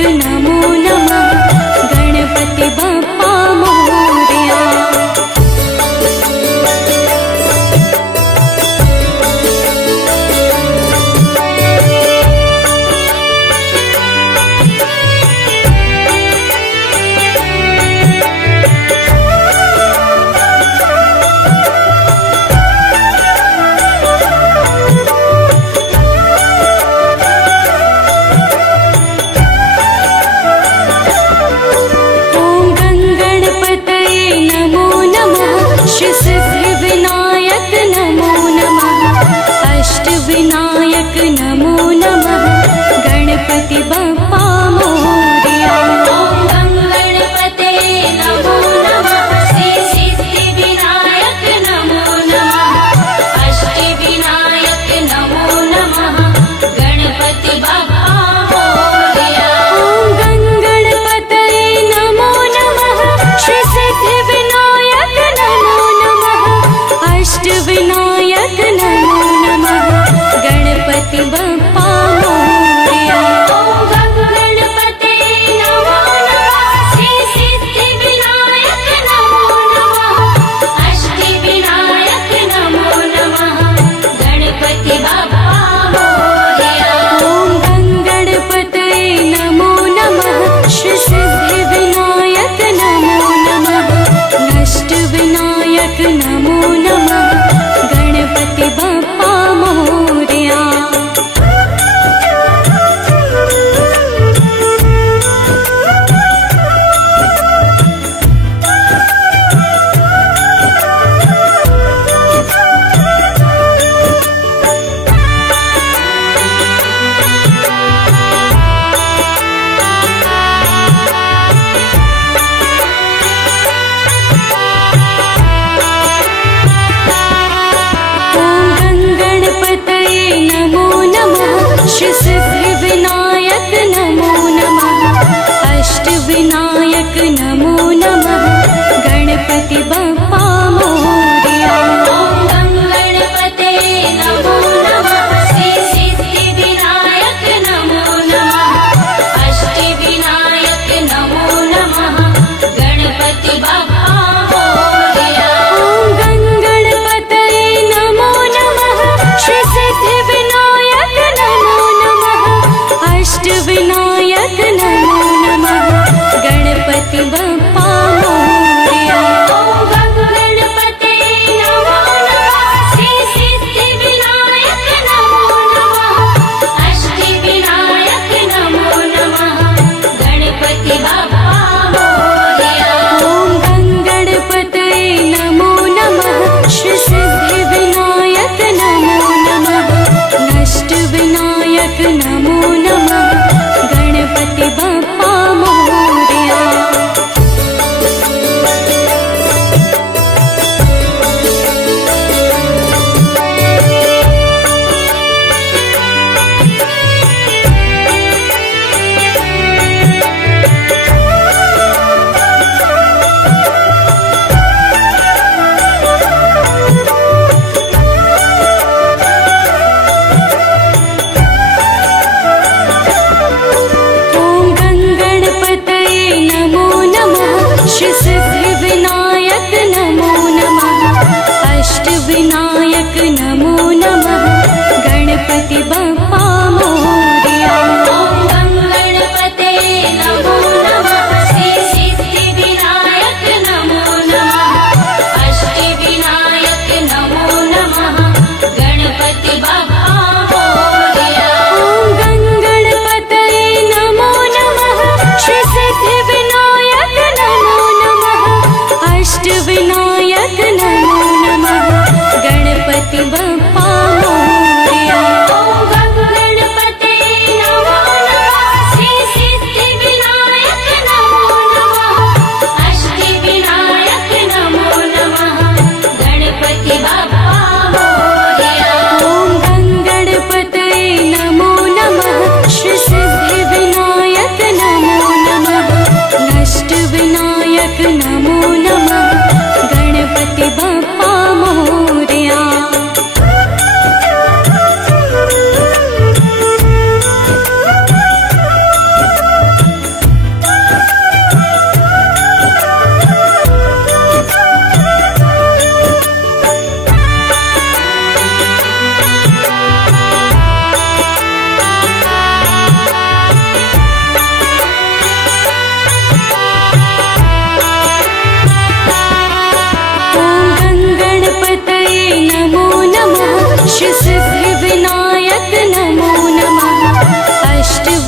नमो नमः गणपति बप्पा मोरया।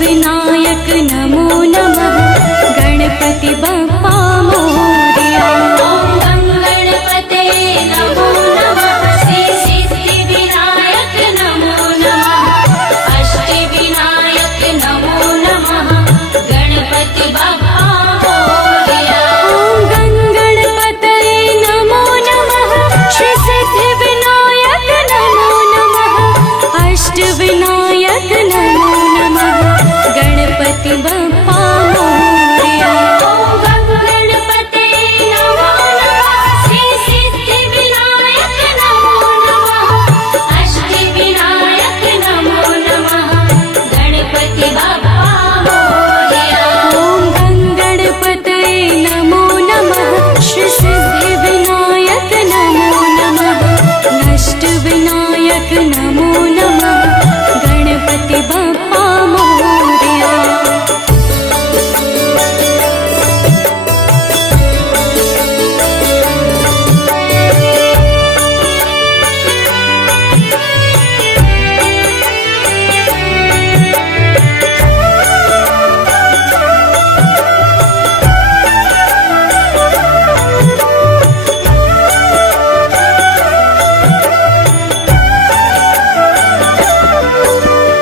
अष्टविनायक नमो नमः गणपति बप्पा मोरया। ॐ गं गणपते नमो नमः श्री सिद्धिविनायक नमो नमः अष्टविनायक नमो नमः गणपति बप्पा मोरया। ॐ गं गणपतये नमो नमः श्री सिद्धिविनायक नमो नमः अष्टविनायक नमो नमः गणपति बप्पा मोरया। ॐ गं गणपते नमो नमः श्री सिद्धिविनायक नमो नमः अष्टविनायक नमो नमः गणपति बप्पा मोरया। ॐ गं गणपतये नमो नमः श्री सिद्धिविनायक नमो नमः अष्टविनायक नमो नमः गणपति बप्पा मोरया।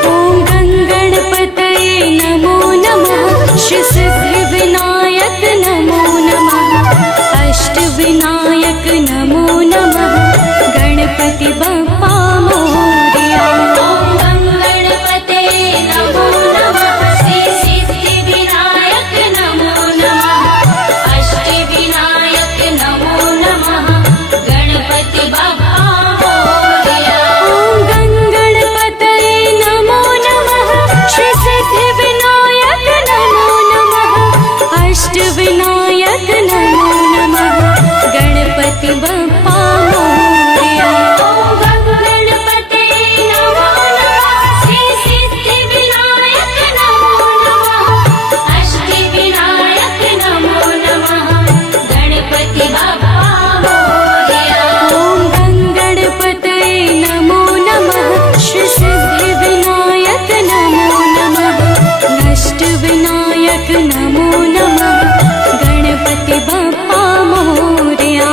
ॐ गं गणपतये नमो नमः श्री सिद्धिविनायक नमो नमः अष्टविनायक नमो नमः गणपति बप्पा मोरया। ॐ गं गणपते नमो नमः श्री सिद्धिविनायक नमो नमः अष्टविनायक नमो नमः गणपति बप्पा मोरया। ॐ गं गणपतये नमो नमः श्री सिद्धिविनायक नमो नमः अष्टविनायक नमो नमः गणपति बप्पा मोरया। ॐ गं गणपते नमो नमः श्री सिद्धिविनायक नमो नमः अष्टविनायक नमो नमः गणपति बप्पा मोरया। ॐ गं गणपतये नमो नमः श्री सिद्धिविनायक नमो नमः अष्टविनायक नमो नमः गणपति बप्पा मोरया।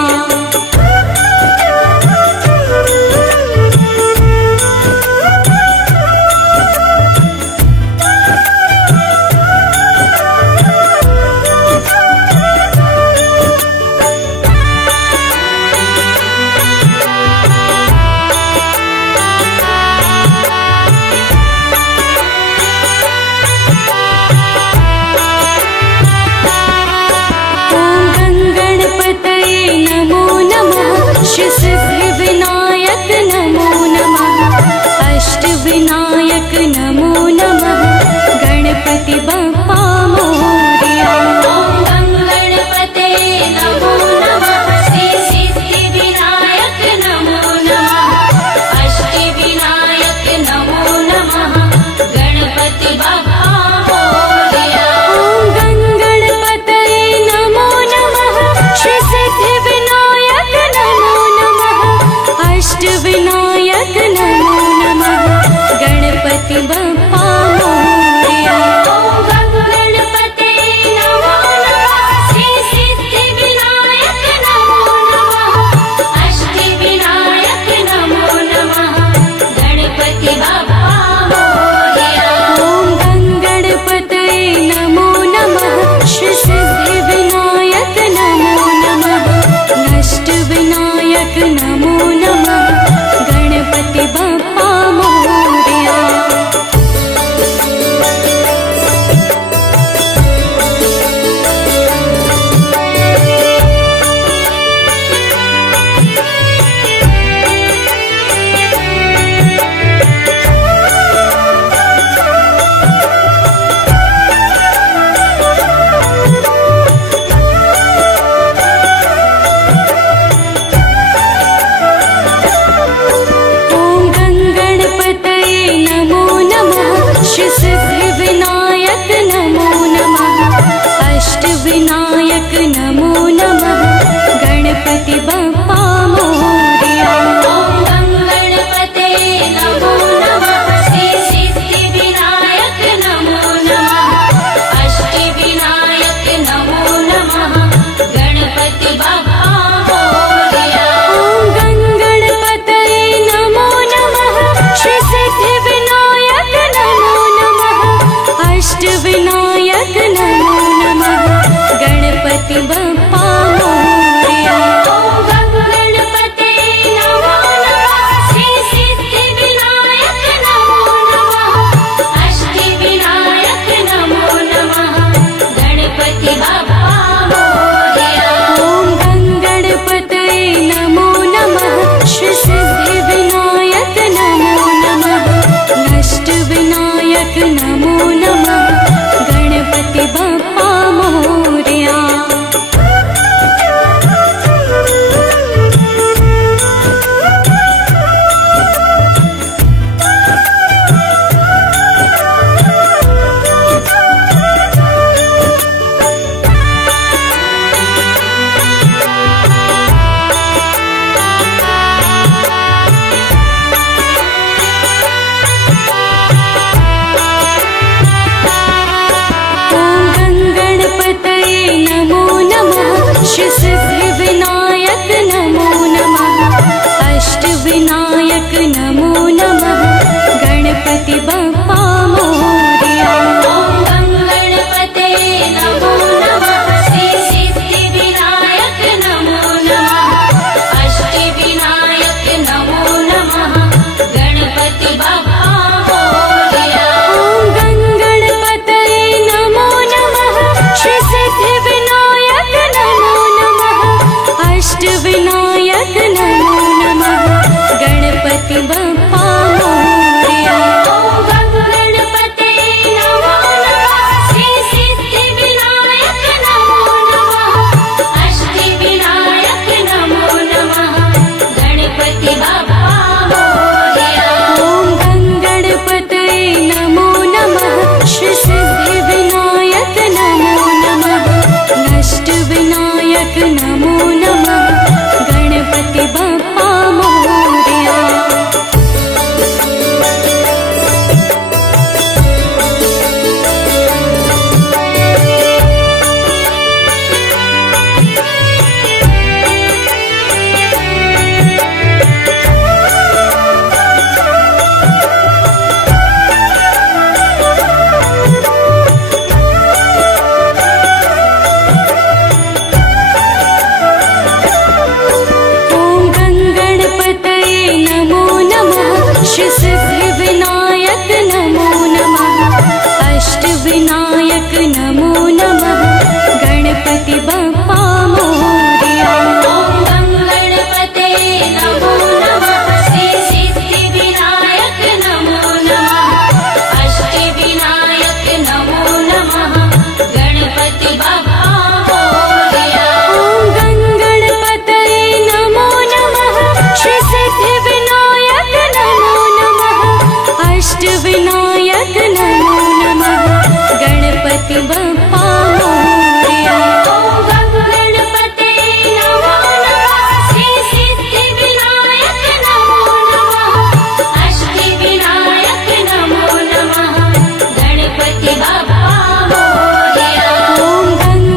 नमो नमः गणपति बप्पा मोरया। सिद्धिविनायक नमो नमः अष्टविनायक नमो नमः गणपति बप्पा मोरया। ॐ गणपते नमो नमः श्री सिद्धिविनायक नमो नमः अष्टविनायक नमो नमः गणपति बप्पा मोरया। ॐ गणपते नमो नमः श्री सिद्धिविनायक नमो अष्टविनायक नमो नमः गणपति बप्पा मोरया। ॐ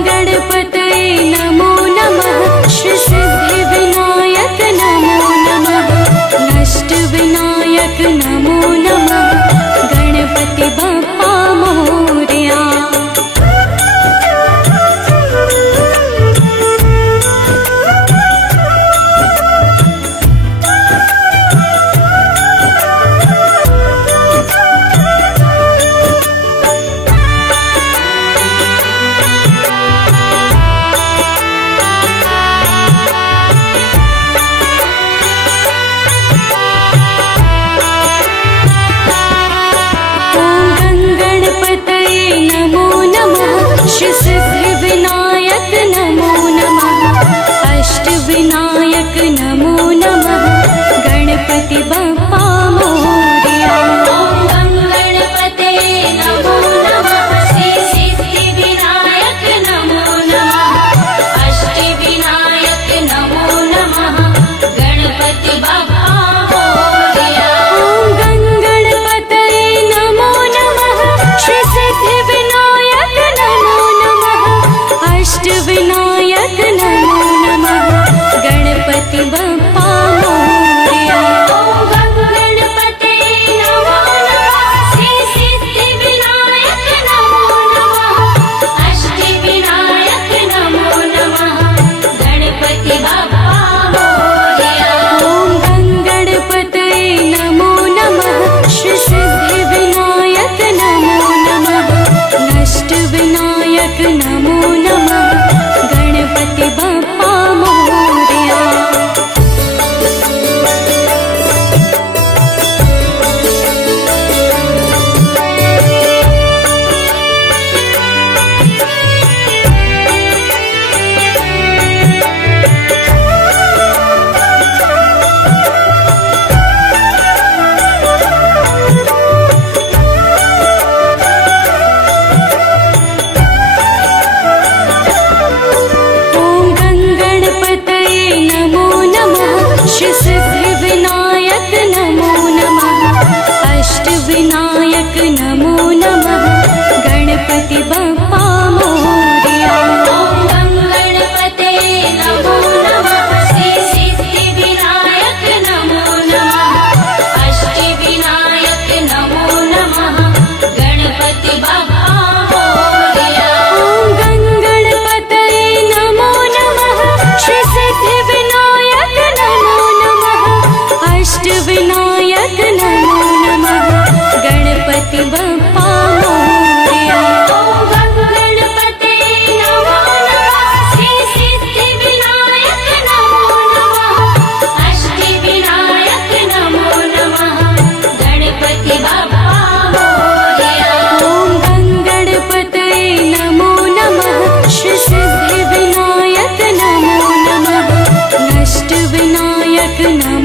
गणपते नमो नमः श्री सिद्धिविनायक नमो नमः अष्टविनायक नमो नमः गणपति बप्पा मोरया। ॐ गणपते नमो नमः श्री सिद्धिविनायक नमो नमः अष्टविनायक नमो नमः गणपति बप्पा मोरया। नमो नमः श्री सिद्धिविनायक नमो नमः अष्टविनायक नमो नमः गणपति बप्पा मोरया। ॐ गणपते नमो नमः श्री सिद्धिविनायक नमो नमः अष्टविनायक नमो नमः गणपति बप्पा मोरया। ॐ गणपते नमो नमः श्री सिद्धिविनायक नमो नमः अष्टविनायक नमो नमः गणपति बप्पा मोरया। ॐ गणपते नमो नमः श्री सिद्धिविनायक नमो नमः अष्टविनायक नमो नमः गणपति बप्पा मोरया। ॐ गणपते नमो नमः श्री सिद्धिविनायक नमो नमः अष्टविनायक नमो नमः गणपति बप्पा मोरया। विनायक नमो